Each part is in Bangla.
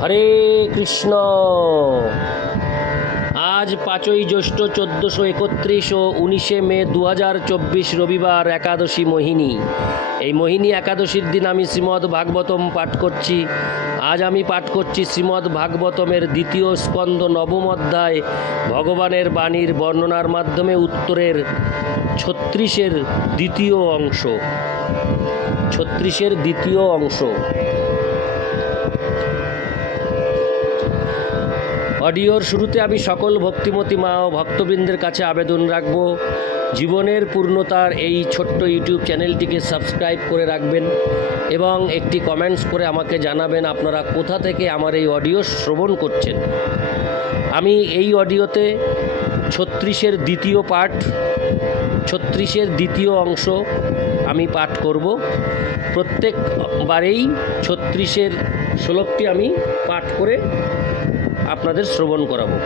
হরে কৃষ্ণ। আজ পাঁচই জ্যৈষ্ঠ চোদ্দোশো একত্রিশ ও উনিশে মে দু চব্বিশ রবিবার একাদশী মোহিনী। এই মোহিনী একাদশীর দিন আমি শ্রীমদ্ ভাগবতম পাঠ করছি। আজ আমি পাঠ করছি শ্রীমদ্ ভাগবতমের দ্বিতীয় স্কন্দ নবম অধ্যায়, ভগবানের বাণীর বর্ণনার মাধ্যমে উত্তরের ছত্রিশের দ্বিতীয় অংশ। ছত্রিশের দ্বিতীয় অংশ। অডিওর শুরুতে আমি সকল ভক্তিমতী মা ও ভক্তবৃন্দের কাছে আবেদন রাখব। জীবনের পূর্ণতার এই ছোট্ট ইউটিউব চ্যানেলটিকে সাবস্ক্রাইব করে রাখবেন এবং একটি কমেন্টস করে আমাকে জানাবেন আপনারা কোথা থেকে আমার এই অডিও শ্রবণ করছেন। আমি এই অডিওতে ছত্রিশের দ্বিতীয় পাঠ, ছত্রিশের দ্বিতীয় অংশ আমি পাঠ করব। প্রত্যেকবারেই ছত্রিশের শ্লোকটি আমি পাঠ করে আপনাদের শ্রবণ করাবো।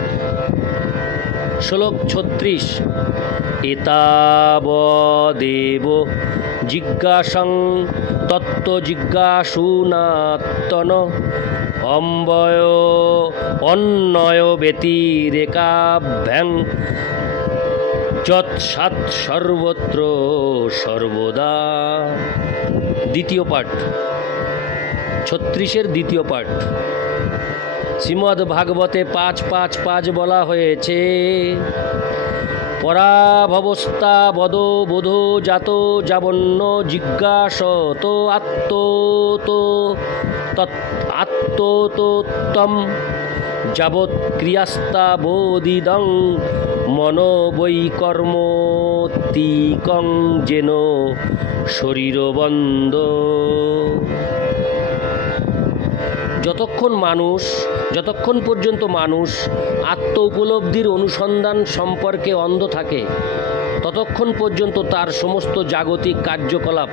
শ্লোক ছত্রিশ। এতাবদেব জিজ্ঞাসং তত্ত্ব জিজ্ঞাসুনাত্তন অম্বয় অন্নয় ব্যতিরেকাভ্যাং যৎসাৎ সর্বত্র সর্বদা। দ্বিতীয় পাঠ। ছত্রিশের দ্বিতীয় পাঠ। শ্রীমদ্ ভাগবতে পাঁচ পাঁচ পাঁচ বলা হয়েছে পরাভবস্থা বদ বোধ জাত যাবন্য জিজ্ঞাস তো আত্ম তো আত্মতোত্তম যাবৎ ক্রিয়াস্তা বোদিদং মন বৈ কর্মতিকং যেন শরীরবন্ধ যতক্ষণ মানুষ যতক্ষণ পর্যন্ত মানুষ আত্ম উপলব্ধির অনুসন্ধান সম্পর্কে অন্ধ থাকে, ততক্ষণ পর্যন্ত তার সমস্ত জাগতিক কার্যকলাপ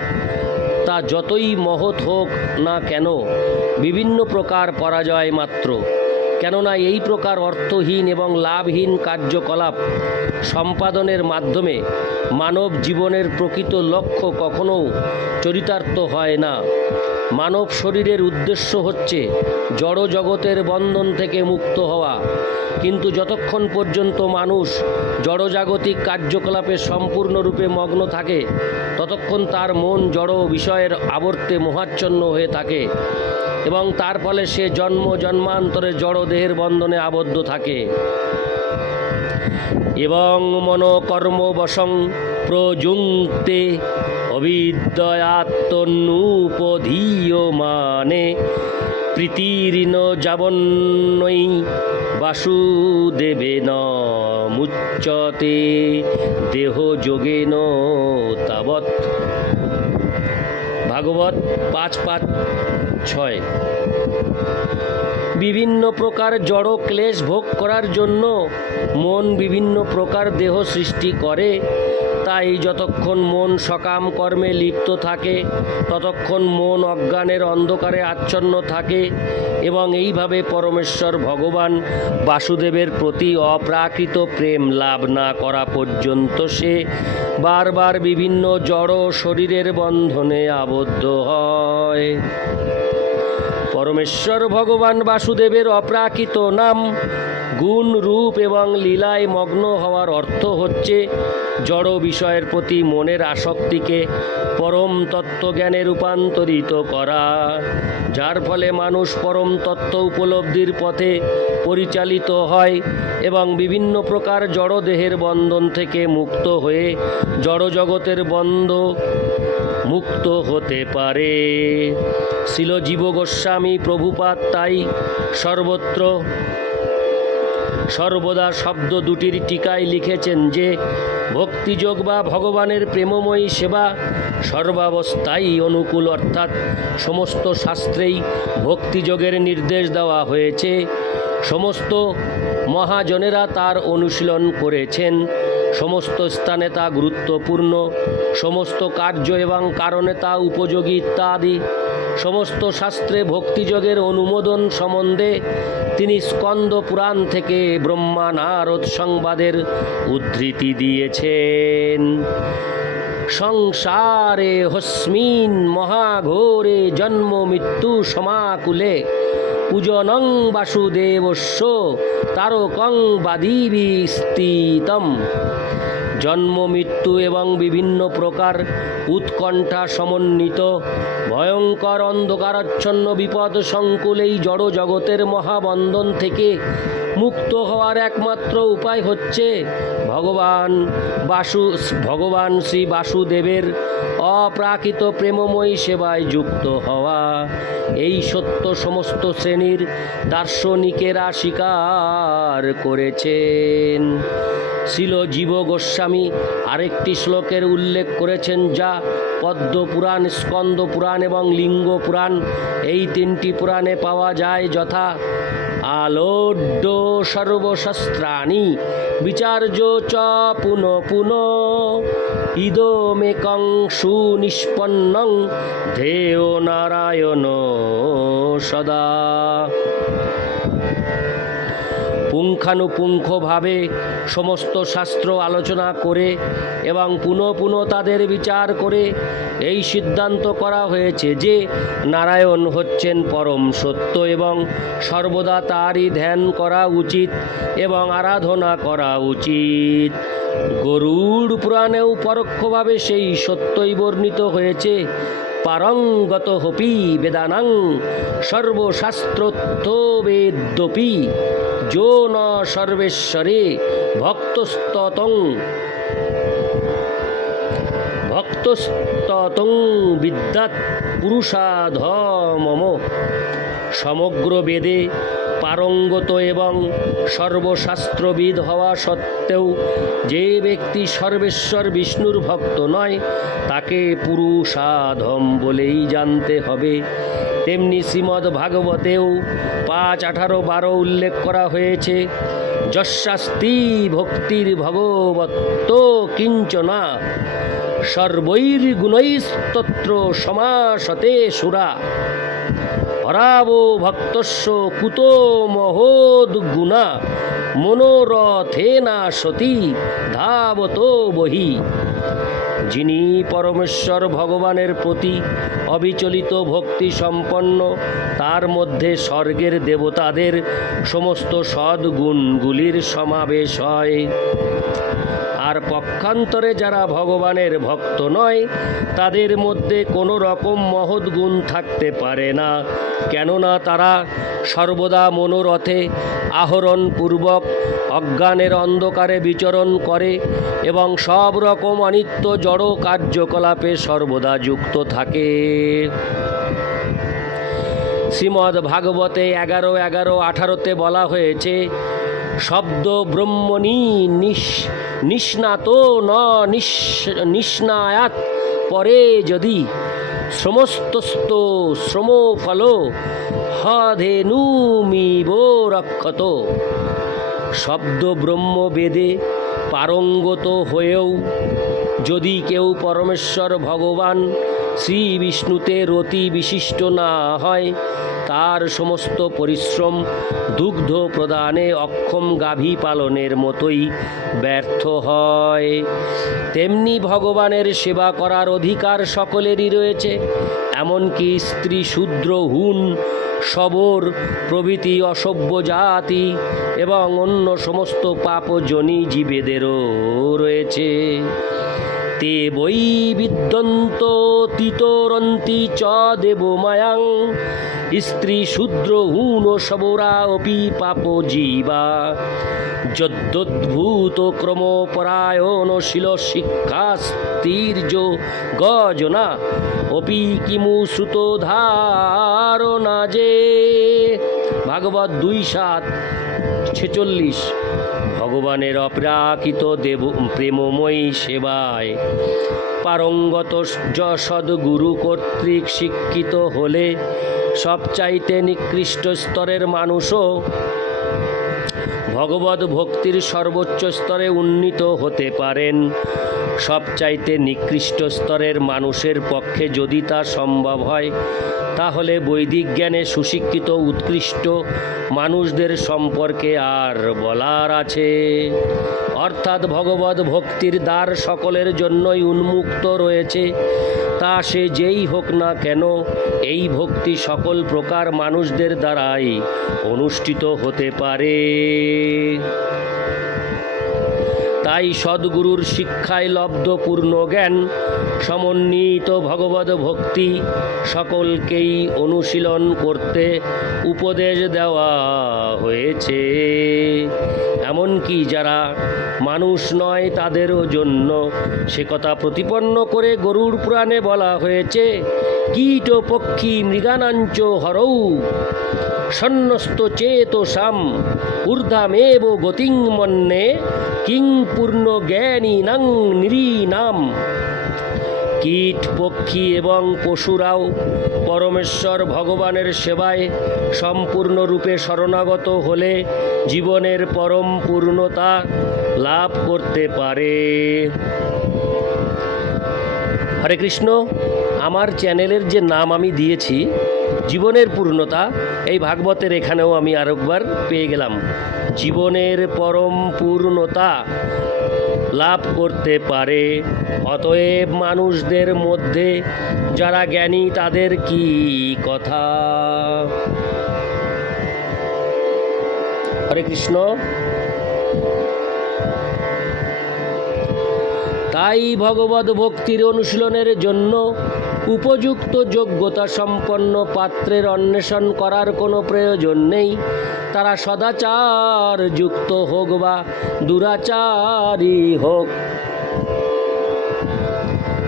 তা যতই মহৎ হোক না কেন বিভিন্ন প্রকার পরাজয় মাত্র। কেননা এই প্রকার অর্থহীন এবং লাভহীন কার্যকলাপ সম্পাদনের মাধ্যমে মানব জীবনের প্রকৃত লক্ষ্য কখনও চরিতার্থ হয় না। মানব শরীরের উদ্দেশ্য হচ্ছে জড় জগতের বন্ধন থেকে মুক্ত হওয়া। কিন্তু যতক্ষণ পর্যন্ত মানুষ জড়জাগতিক কার্যকলাপে সম্পূর্ণরূপে মগ্ন থাকে, ততক্ষণ তার মন জড় বিষয়ের আবর্তে মোহাচ্ছন্ন হয়ে থাকে এবং তার ফলে সে জন্ম, জন্মান্তরে জড় দেহের বন্ধনে আবদ্ধ থাকে। এবং মনকর্মবশং প্রযুক্তে অবিদ্যয়াত্মনুপধীয়মানে প্রীতিঋণ যাবন্নৈ বাসুদেবেন মুচ্যতে দেহ যোগেন তাবৎ। ভাগবত পাঁচ পাঁচ ছয়। বিভিন্ন প্রকার জড় ক্লেশ ভোগ করার জন্য মন বিভিন্ন প্রকার দেহ সৃষ্টি করে। তাই যতক্ষণ মন সকাম কর্মে লিপ্ত থাকে, ততক্ষণ মন অজ্ঞানের অন্ধকারে আচ্ছন্ন থাকে এবং এইভাবে পরমেশ্বর ভগবান বাসুদেবের প্রতি অপ্রাকৃত প্রেম লাভ না করা পর্যন্ত সে বারবার বিভিন্ন জড় শরীরের বন্ধনে আবদ্ধ হয়। পরমেশ্বর ভগবান বাসুদেবের অপ্রাকৃত নাম। গুণ রূপ এবং লীলায় মগ্ন হওয়ার অর্থ হচ্ছে জড় বিষয়ের প্রতি মনের আসক্তিকে পরম তত্ত্বজ্ঞানে রূপান্তরিত করা, যার ফলে মানুষ পরম তত্ত্ব উপলব্ধির পথে পরিচালিত হয় এবং বিভিন্ন প্রকার জড় দেহের বন্ধন থেকে মুক্ত হয়ে জড় জগতের বন্ধ মুক্ত হতে পারে। শিল জীব গোস্বামী প্রভুপাত তাই সর্বত্র সর্বদা শব্দ দুটির টিকায় লিখেছেন যে, ভক্তিযোগ বা ভগবানের প্রেমময়ী সেবা সর্বাবস্থায় অনুকূল, অর্থাৎ সমস্ত শাস্ত্রেই ভক্তিযোগের নির্দেশ দেওয়া হয়েছে। সমস্ত মহাজনেরা তার অনুশীলন করেছেন। সমস্ত স্থানে তা গুরুত্বপূর্ণ, সমস্ত কার্য এবং কারণে তা উপযোগী ইত্যাদি, সমস্ত শাস্ত্রে ভক্তিযোগের অনুমোদন সম্বন্ধে তিনি স্কন্দ পুরাণ থেকে ব্রহ্মা নারদ সংবাদের উদ্ধৃতি দিয়েছেন। সংসারে হস্মিন মহাঘোরে জন্ম মৃত্যু সমাকুলে, পূজনং বাসুদেবস্য তারকং বাদিবিস্তৃতম জন্ম, মৃত্যু এবং বিভিন্ন প্রকার উৎকণ্ঠা সমন্বিত। ভয়ঙ্কর অন্ধকারাচ্ছন্ন বিপদ সংকুল এই জড় জগতের মহাবন্ধন থেকে মুক্ত হওয়ার একমাত্র উপায় হচ্ছে ভগবান বাসু, ভগবান শ্রী বাসুদেবের অপ্রাকৃত প্রেমময়ী সেবায় যুক্ত হওয়া। এই সত্য সমস্ত শ্রেণির দার্শনিকেরা স্বীকার করেছেন। ছিল জীব গোস্বামী আরেকটি শ্লোকের উল্লেখ করেছেন যা পদ্ম পুরাণ, স্কন্দ পুরাণ এবং লিঙ্গ পুরাণ, এই তিনটি পুরাণে পাওয়া যায় যথা আলোড্য সর্বশস্ত্রাণি বিচার্য চ পুন পুন ইদমেকং সুনিষ্পন্নং ধেয় নারায়ণ সদা পুঙ্খানুপুঙ্খভাবে সমস্ত শাস্ত্র আলোচনা করে এবং পুনঃ পুনঃ তাদের বিচার করে এই সিদ্ধান্ত করা হয়েছে যে নারায়ণ হচ্ছেন পরম সত্য এবং সর্বদা তারই ধ্যান করা উচিত এবং আরাধনা করা উচিত। গরুড় পুরাণেও পরোক্ষভাবে সেই সত্যই বর্ণিত হয়েছে পারঙ্গত হপি বেদানাং সর্বশাস্ত্রোত্থবেদ্যপি যো ন সর্বেশ্বরে ভক্তস্ততং। ভক্তস্ততং বিদ্যাৎ পুরুষাধমম সমগ্র বেদে পারঙ্গত এবং সর্বশাস্ত্রবিদ হওয়া সত্ত্বেও যে ব্যক্তি সর্বেশ্বর বিষ্ণুর ভক্ত নয়, তাকে পুরুষাধম বলেই জানতে হবে। তেমনি শ্রীমদ্ ভাগবতেও পাঁচ আঠারো বারো উল্লেখ করা হয়েছে, যশাস্তি ভক্তির ভগবত্ত কিঞ্চনা সর্বৈর্গুণৈস্তত্র সমাসতে সুরা। হরাবো ভক্তস্য কুতো মহোদ গুণা মনোরথেনা সতী, ধাবত বহি। যিনি পরমেশ্বর ভগবানের প্রতি অবিচলিত ভক্তি সম্পন্ন, তার মধ্যে স্বর্গের দেবতাদের সমস্ত সদ্গুণগুলির সমাবেশ হয়। আর পক্ষান্তরে যারা ভগবানের ভক্ত নয়, তাদের মধ্যে কোনো রকম মহৎ গুণ থাকতে পারে না। কেননা তারা সর্বদা মনোরথে আহরণ পূর্বক, অজ্ঞানের অন্ধকারে বিচরণ করে এবং সব রকম অনিত্য জড় কার্যকলাপে সর্বদা যুক্ত থাকে। শ্রীমদ্ ভাগবতে এগারো এগারো আঠারোতে বলা হয়েছে, শব্দ ব্রহ্মণি নিস নিষ্ণাত ন নিষ্ণায়াত পরে যদি সমস্তস্ত শ্রমফল হধেনুমিব রক্ষত শব্দ ব্রহ্ম বেদে পারঙ্গত হয়েও যদি কেউ পরমেশ্বর ভগবান শ্রী বিষ্ণুতে রতি বিশিষ্ট না হয়, তার সমস্ত পরিশ্রম দুগ্ধ প্রদানে অক্ষম গাভী পালনের মতোই ব্যর্থ হয়। তেমনি ভগবানের সেবা করার অধিকার সকলেরই রয়েছে, এমনকি স্ত্রী শূদ্র, হুন সবর প্রভৃতি অসভ্য জাতি এবং অন্য সমস্ত পাপজনী জীবেদেরও রয়েছে। তে বৈ বিদ্যন্ত তিতরন্তি চ দেবমায়াং স্ত্রী শূদ্র হুন সবরা অপি পাপ জীবা যদ্দদ্ভূত ক্রমপরায়ণ শিল শিক্ষা স্থির্য গজনা অপি কিমু শ্রুত ধারণা যে ভাগবত দুই সাত ছেচল্লিশ ভগবানের অপ্রাকৃত দেব প্রেমময়ী সেবায়। পারঙ্গত সদ্গুরু কর্তৃক শিক্ষিত হলে সবচাইতে নিকৃষ্ট স্তরের মানুষও ভগবত ভক্তির সর্বোচ্চ স্তরে উন্নীত হতে পারেন। সবচাইতে নিকৃষ্ট স্তরের মানুষের পক্ষে যদি তা সম্ভব হয়, তাহলে বৈদিক জ্ঞানে সুশিক্ষিত উৎকৃষ্ট মানুষদের সম্পর্কে আর বলার আছে। অর্থাৎ ভগবত ভক্তির দ্বার সকলের জন্যই উন্মুক্ত রয়েছে, তা সে যেই হোক না কেন, এই ভক্তি সকল প্রকার মানুষদের দ্বারাই অনুষ্ঠিত হতে পারে। তাই সদ্গুরুর শিক্ষায় লব্ধ পূর্ণ জ্ঞান, সমন্বিত ভগবত ভক্তি সকলকেই অনুশীলন করতে উপদেশ দেওয়া হয়েছে। এমনকি যারা মানুষ নয় তাদেরও জন্য সে কথা প্রতিপন্ন করে গরুর পুরাণে বলা হয়েছে, কীট পক্ষী মৃগানাঞ্চ হরৌ। সন্ন্যস্ত চেতসাম ঊর্ধ্বামেব গতিং মন্যে কিং পূর্ণ জ্ঞানী নং নিরীনাম কীট পক্ষী এবং পশুরাও পরমেশ্বর ভগবানের সেবায় সম্পূর্ণরূপে শরণাগত হলে জীবনের পরম পূর্ণতা লাভ করতে পারে। হরে কৃষ্ণ, আমার চ্যানেলের যে নাম আমি দিয়েছি জীবনের পূর্ণতা, এই ভাগবতের এখানেও আমি আরেকবার পেয়ে গেলাম। জীবনের পরম পূর্ণতা লাভ করতে পারে। অতএব মানুষদের মধ্যে যারা জ্ঞানী, তাদের কি কথা? হরে কৃষ্ণ। তাই ভগবত ভক্তির অনুশীলনের জন্য উপযুক্ত যোগ্যতা সম্পন্ন পাত্রের অন্বেষণ করার কোনো প্রয়োজন নেই। তারা সদাচার যুক্ত হোক বা দুরাচারী হোক।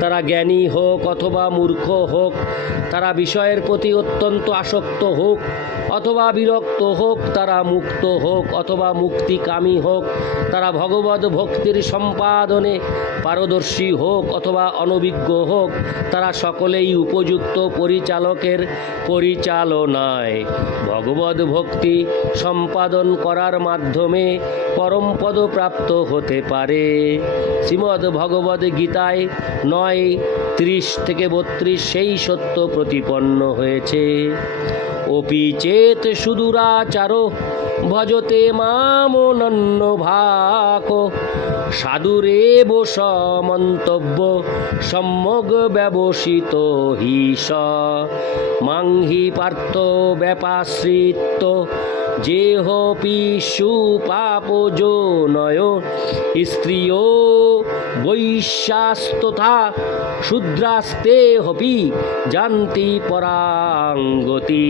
তারা জ্ঞানী হোক অথবা মূর্খ হোক, তারা বিষয়ের প্রতি অত্যন্ত আসক্ত হোক অথবা বিরক্ত হোক, তারা মুক্ত হোক, অথবা মুক্তিকামী হোক, তারা ভগবত ভক্তির সম্পাদনে পারদর্শী হোক, অথবা অনভিজ্ঞ হোক, তারা সকলেই উপযুক্ত পরিচালকের পরিচালনায়। ভগবত ভক্তি সম্পাদন করার মাধ্যমে পরমপদ প্রাপ্ত হতে পারে। শ্রীমদ্ ভগবদ গীতায় নয়, ত্রিশ থেকে বত্রিশ সেই সত্য প্রতিপন্ন হয়েছে। অপি চেত সুদূরাচার ভজতে মামনন্য ভাক সাধুরেব সমন্তব্য সম্যগ ব্যবসিত হিস। মাংহি পার্থ ব্যাপাশ্রিত যেহ পিশু পাপ নয় স্ত্রিয় বৈশ্যাস্তথা শূদ্রাস্তে হপি জানতি পরাঙ্গতি।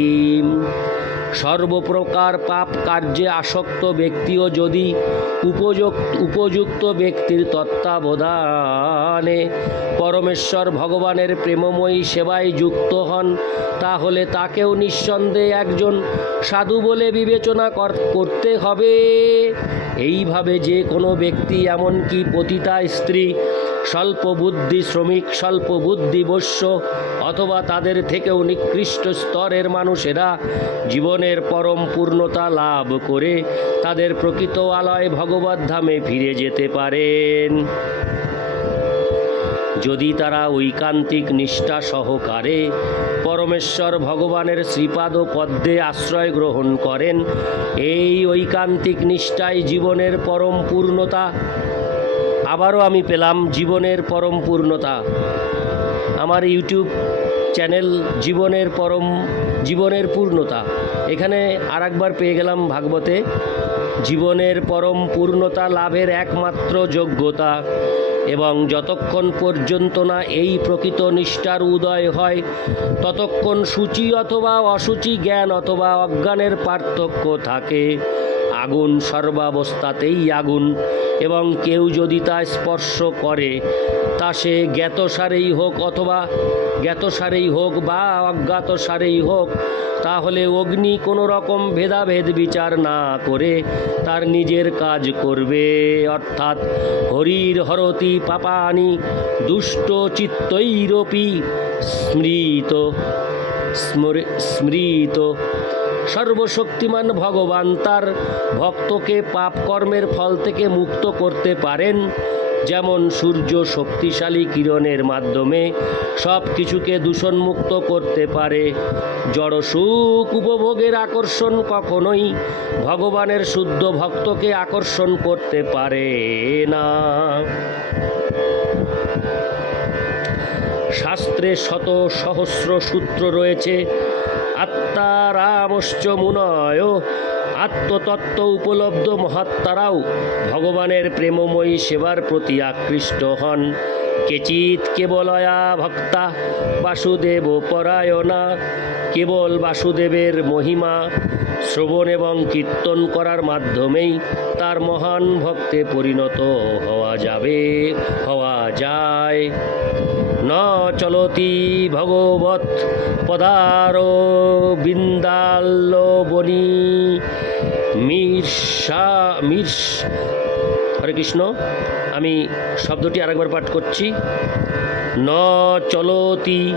সর্বপ্রকার পাপ কার্যে আসক্ত ব্যক্তিও যদি উপযুক্ত উপযুক্ত ব্যক্তির তত্ত্বাবধানে পরমেশ্বর ভগবানের প্রেমময়ী সেবায় যুক্ত হন, তাহলে তাকেও নিঃসন্দেহে একজন সাধু বলে বিবেচনা কর- করতে হবে। এইভাবে যে কোনো ব্যক্তি, এমনকি পতিতা স্ত্রী স্বল্প বুদ্ধি শ্রমিক স্বল্প বুদ্ধি বৈশ্য, অথবা তাদের থেকেও নিকৃষ্ট স্তরের মানুষেরা জীবনের পরম পূর্ণতা লাভ করে তাদের প্রকৃত আলয় ভগবত ধামে ফিরে যেতে পারেন। যদি তারা ঐকান্তিক নিষ্ঠা সহকারে পরমেশ্বর ভগবানের শ্রীপাদ পদ্মে আশ্রয় গ্রহণ করেন, এই ঐকান্তিক নিষ্ঠাই জীবনের পরম পূর্ণতা। আবারও আমি পেলাম জীবনের পরম পূর্ণতা। আমার ইউটিউব চ্যানেল জীবনের পরম, জীবনের পূর্ণতা। এখানে আর একবার পেয়ে গেলাম ভাগবতে। জীবনের পরম পূর্ণতা লাভের একমাত্র যোগ্যতা। এবং যতক্ষণ পর্যন্ত না এই প্রকৃত নিষ্ঠার উদয় হয়, ততক্ষণ সূচি অথবা অসুচি জ্ঞান অথবা অজ্ঞানের পার্থক্য থাকে। আগুন সর্বাবস্থাতেই আগুন, এবং কেউ যদি তা স্পর্শ করে, তা সে জ্ঞাতসারেই হোক অথবা জ্ঞাতসারেই হোক বা অজ্ঞাতসারেই হোক, তাহলে অগ্নি কোনো রকম ভেদাভেদ বিচার না করে তার নিজের কাজ করবে। অর্থাৎ হরির হরতি পাপানি দুষ্ট চিত্তৈরপি স্মৃত স্মৃত সর্বশক্তিমান ভগবান তার ভক্তকে পাপ কর্মের ফল থেকে মুক্ত করতে পারেন। যেমন সূর্য শক্তিশালী কিরণের মাধ্যমে সব কিছুকে দূষণমুক্ত করতে পারে। জড় সুখ উপভোগের আকর্ষণ কখনোই ভগবানের শুদ্ধ ভক্তকে আকর্ষণ করতে পারে না। শাস্ত্রে শত সহস্র সূত্র রয়েছে। আত্মারামশ্চ মুনয়। আত্মতত্ত্ব উপলব্ধ মহাত্মারাও ভগবানের প্রেমময়ী সেবার প্রতি আকৃষ্ট হন। কেচিৎ কেবলয়া ভক্তা বাসুদেব পরায়ণা। কেবল বাসুদেবের মহিমা শ্রবণ এবং কীর্তন করার মাধ্যমেই তার মহান ভক্তে পরিণত হওয়া যাবে, হওয়া যায়। ন চলতি ভগবত পদার বৃন্দাল্লবনী মির্ষা, মির্ষ, হরে কৃষ্ণ, আমি শব্দটি আরেকবার পাঠ করছি। ন চলতি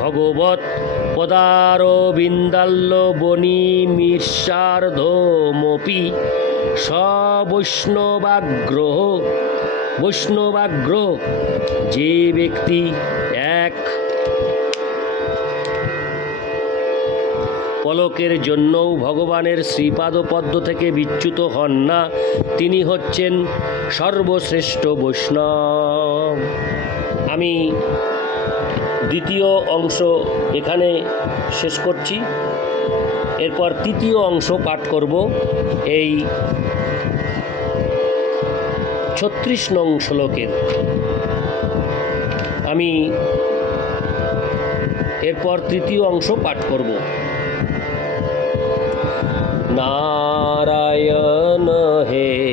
ভগবত পদার বনি মির্ষার্ধমপি সবৈষ্ণবাগ্রহ বৈষ্ণবাগ্রহ যে ব্যক্তি এক পলকের জন্যও ভগবানের শ্রীপাদপদ্ম থেকে বিচ্যুত হন না, তিনি হচ্ছেন সর্বশ্রেষ্ঠ বৈষ্ণব। আমি দ্বিতীয় অংশ এখানে শেষ করছি। এরপর তৃতীয় অংশ পাঠ করব। এই ছত্রিশ নং শ্লোকের। আমি এরপর তৃতীয় অংশ পাঠ করব। নারায়ণ হে